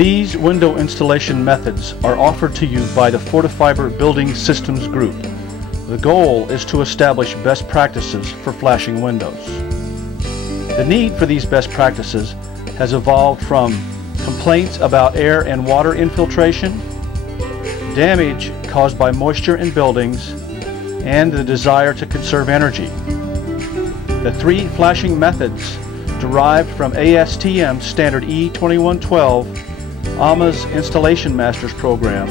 These window installation methods are offered to you by the Fortifiber Building Systems Group. The goal is to establish best practices for flashing windows. The need for these best practices has evolved from complaints about air and water infiltration, damage caused by moisture in buildings, and the desire to conserve energy. The three flashing methods derived from ASTM Standard E2112, AMA's Installation Masters Program,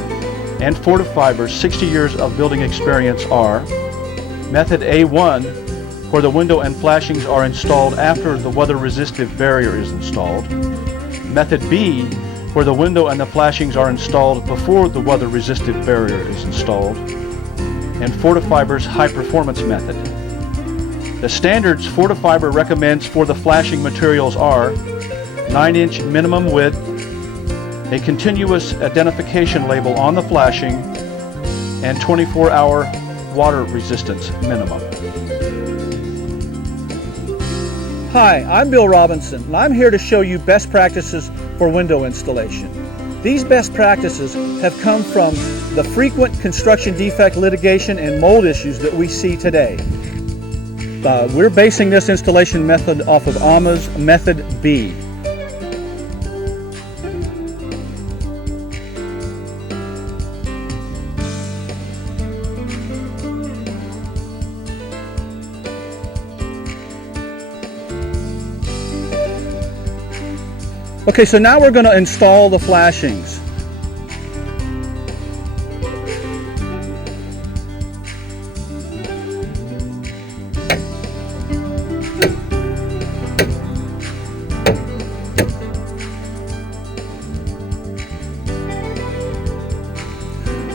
and Fortifiber's 60 years of building experience are: Method A1, where the window and flashings are installed after the weather-resistive barrier is installed; Method B, where the window and the flashings are installed before the weather-resistive barrier is installed; and Fortifiber's high-performance method. The standards Fortifiber recommends for the flashing materials are 9-inch minimum width, a continuous identification label on the flashing, and 24-hour water resistance minimum. Hi, I'm Bill Robinson, and I'm here to show you best practices for window installation. These best practices have come from the frequent construction defect litigation and mold issues that we see today. We're basing this installation method off of AMA's Method B. Okay, so now we're going to install the flashings.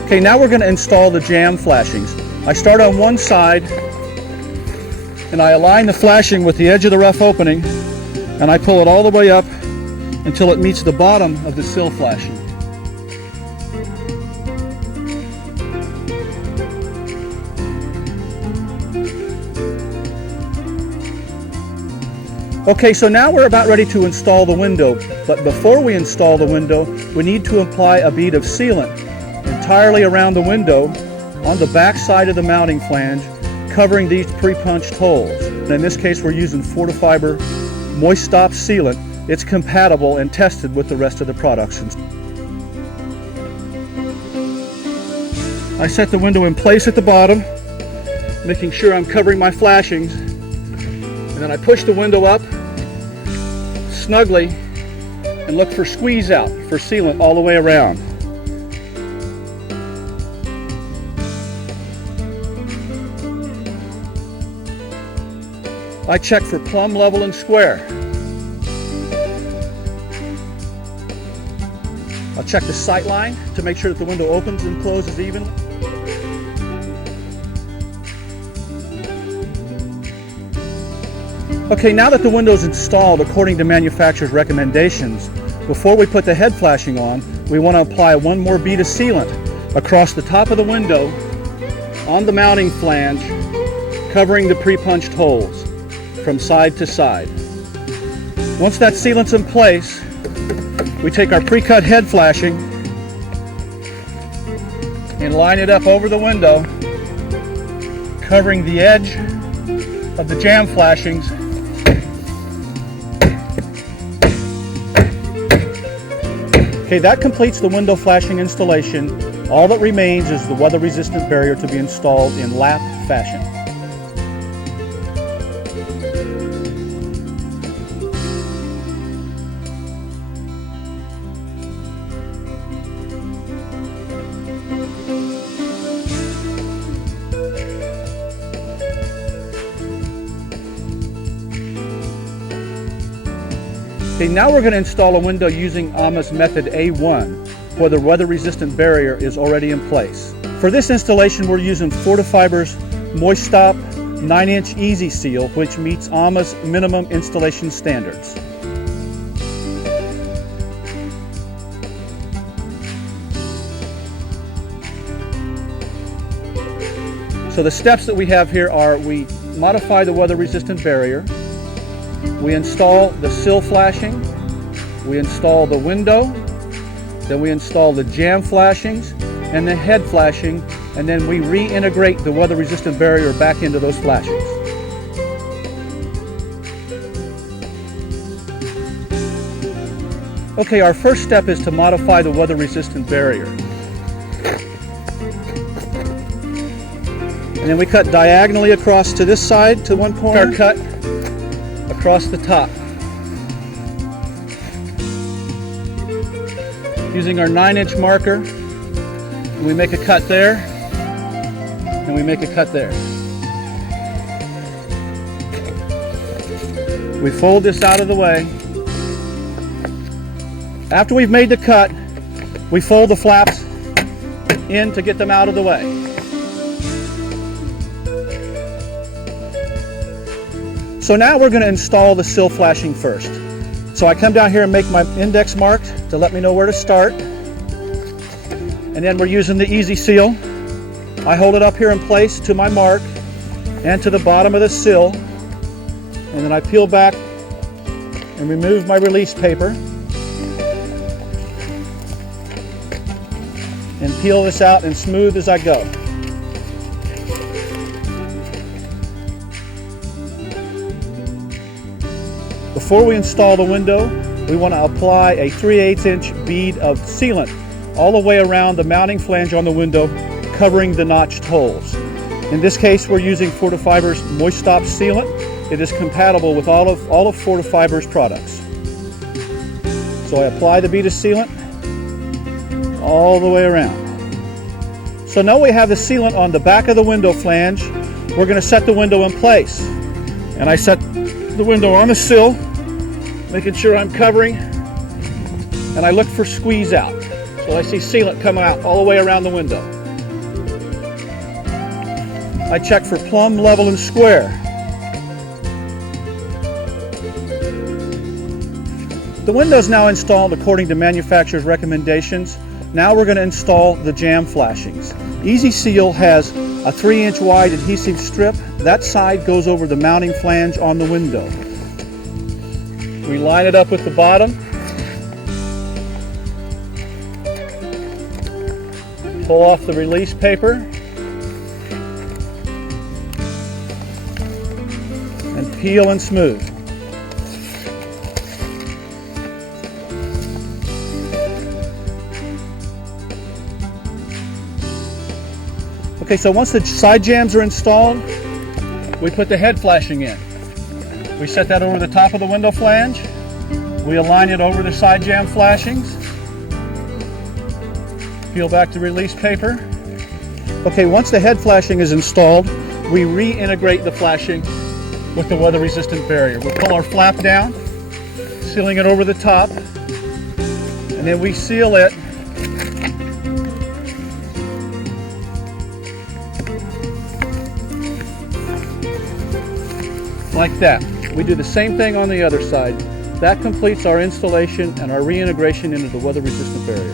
Okay, now we're going to install the jamb flashings. I start on one side and I align the flashing with the edge of the rough opening, and I pull it all the way up until it meets the bottom of the sill flashing. Okay, so now we're about ready to install the window, but before we install the window, we need to apply a bead of sealant entirely around the window on the back side of the mounting flange, covering these pre-punched holes. And in this case, we're using Fortifiber Moist Stop Sealant. It's compatible and tested with the rest of the products. I set the window in place at the bottom, making sure I'm covering my flashings, and then I push the window up snugly and look for squeeze out for sealant all the way around. I check for plumb, level, and square. I'll check the sight line to make sure that the window opens and closes evenly. Okay, now that the window is installed according to manufacturer's recommendations, before we put the head flashing on, we want to apply one more bead of sealant across the top of the window on the mounting flange, covering the pre-punched holes from side to side. Once that sealant's in place, we take our pre-cut head flashing and line it up over the window, covering the edge of the jamb flashings. Okay, that completes the window flashing installation. All that remains is the weather-resistant barrier to be installed in lap fashion. Okay, now we're going to install a window using AMA's Method A1, where the weather-resistant barrier is already in place. For this installation, we're using Fortifiber's Moist Stop 9-inch Easy Seal, which meets AMA's minimum installation standards. So the steps that we have here are: we modify the weather-resistant barrier, we install the sill flashing, we install the window, Then we install the jamb flashings and the head flashing, and then we reintegrate the weather-resistant barrier back into those flashings. Okay, our first step is to modify the weather-resistant barrier. And then we cut diagonally across to this side, to one corner, cut across the top. Using our 9-inch marker, we make a cut there, and we make a cut there. We fold this out of the way. After we've made the cut, we fold the flaps in to get them out of the way. So now we're going to install the sill flashing first. So I come down here and make my index mark to let me know where to start. And then we're using the Easy Seal. I hold it up here in place to my mark and to the bottom of the sill. And then I peel back and remove my release paper. And peel this out and smooth as I go. Before we install the window, we want to apply a 3/8 inch bead of sealant all the way around the mounting flange on the window, covering the notched holes. In this case, we're using Fortifiber's Moist Stop sealant. It is compatible with all of Fortifiber's products. So I apply the bead of sealant all the way around. So now we have the sealant on the back of the window flange. We're going to set the window in place. And I set the window on the sill, making sure I'm covering, and I look for squeeze out. So I see sealant coming out all the way around the window. I check for plumb, level, and square. The window is now installed according to manufacturer's recommendations. Now we're going to install the jamb flashings. Easy Seal has a 3-inch wide adhesive strip. That side goes over the mounting flange on the window. We line it up with the bottom. Pull off the release paper. And peel and smooth. Okay, so once the side jambs are installed, we put the head flashing in. We set that over the top of the window flange. We align it over the side jamb flashings. Peel back the release paper. Okay, once the head flashing is installed, we reintegrate the flashing with the weather-resistant barrier. We pull our flap down, sealing it over the top, and then we seal it like that. We do the same thing on the other side. That completes our installation and our reintegration into the weather-resistant barrier.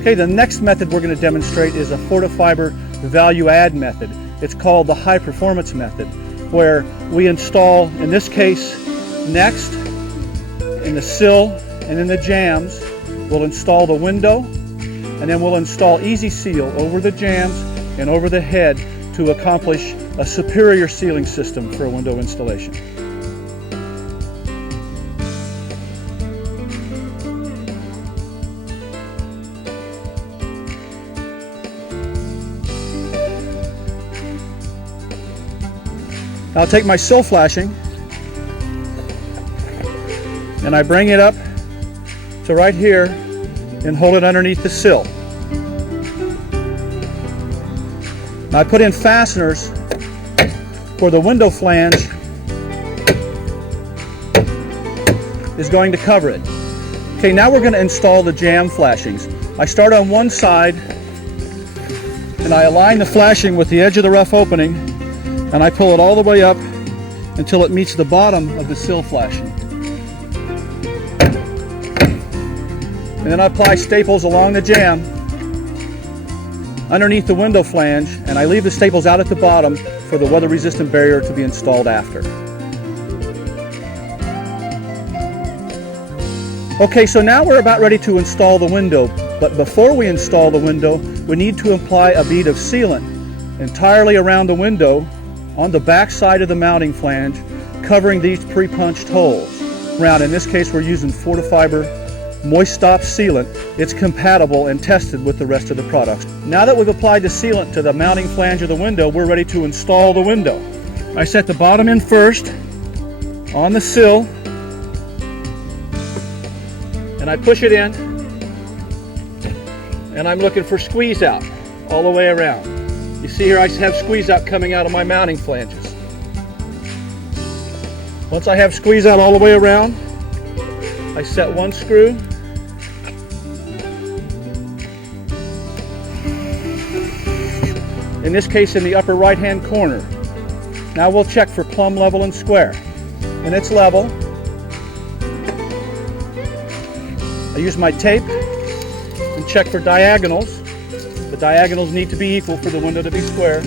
Okay, the next method we're going to demonstrate is a Fortifiber value add method. It's called the high performance method, where we install, in this case, next in the sill and in the jambs, we'll install the window, and then we'll install Easy Seal over the jambs and over the head to accomplish a superior sealing system for a window installation. I'll take my sill flashing and I bring it up to right here and hold it underneath the sill. Now I put in fasteners for the window flange is going to cover it. Okay, now we're going to install the jamb flashings. I start on one side and I align the flashing with the edge of the rough opening, and I pull it all the way up until it meets the bottom of the sill flashing. And then I apply staples along the jamb. underneath the window flange, and I leave the staples out at the bottom for the weather-resistant barrier to be installed after. Okay, so now we're about ready to install the window, but before we install the window, we need to apply a bead of sealant entirely around the window on the back side of the mounting flange, covering these pre-punched holes. In this case, we're using Fortifiber Moist Stop sealant. It's compatible and tested with the rest of the products. Now that we've applied the sealant to the mounting flange of the window, we're ready to install the window. I set the bottom in first on the sill, and I push it in, and I'm looking for squeeze out all the way around. You see here I have squeeze out coming out of my mounting flanges. Once I have squeeze out all the way around, I set one screw, in this case in the upper right hand corner. Now we'll check for plumb, level, and square. And it's level. I use my tape and check for diagonals. The diagonals need to be equal for the window to be square.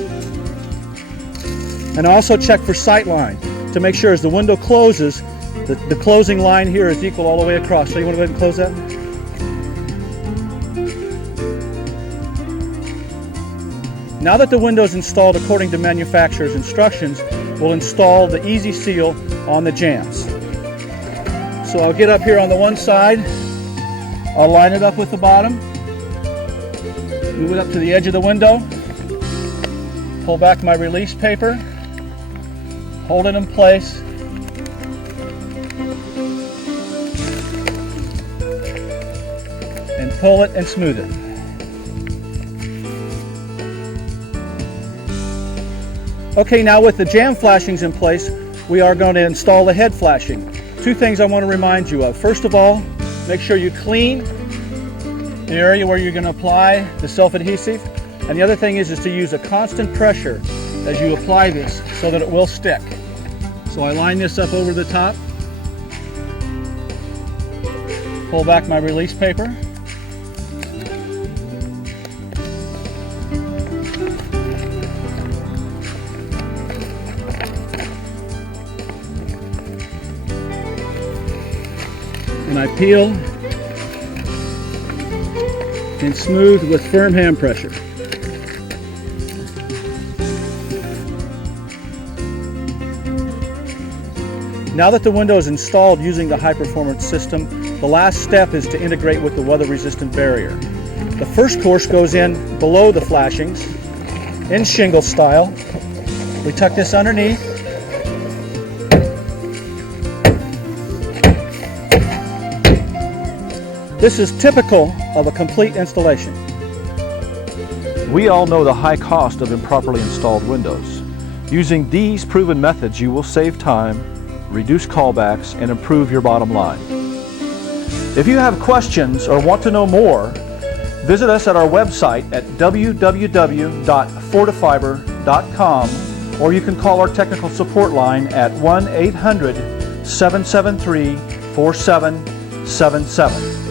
And I also check for sight line to make sure as the window closes, the closing line here is equal all the way across. So you want to go ahead and close that? Now that the window is installed according to manufacturer's instructions, we'll install the Easy Seal on the jambs. So I'll get up here on the one side, I'll line it up with the bottom, move it up to the edge of the window, pull back my release paper, hold it in place, and pull it and smooth it. Okay, now with the jamb flashings in place, we are going to install the head flashing. Two things I want to remind you of. First of all, make sure you clean the area where you're going to apply the self-adhesive. And the other thing is to use a constant pressure as you apply this so that it will stick. So I line this up over the top, pull back my release paper, and I peel and smooth with firm hand pressure. Now that the window is installed using the high-performance system, the last step is to integrate with the weather-resistant barrier. The first course goes in below the flashings in shingle style. We tuck this underneath. This is typical of a complete installation. We all know the high cost of improperly installed windows. Using these proven methods, you will save time, reduce callbacks, and improve your bottom line. If you have questions or want to know more, visit us at our website at www.fortifiber.com, or you can call our technical support line at 1-800-773-4777.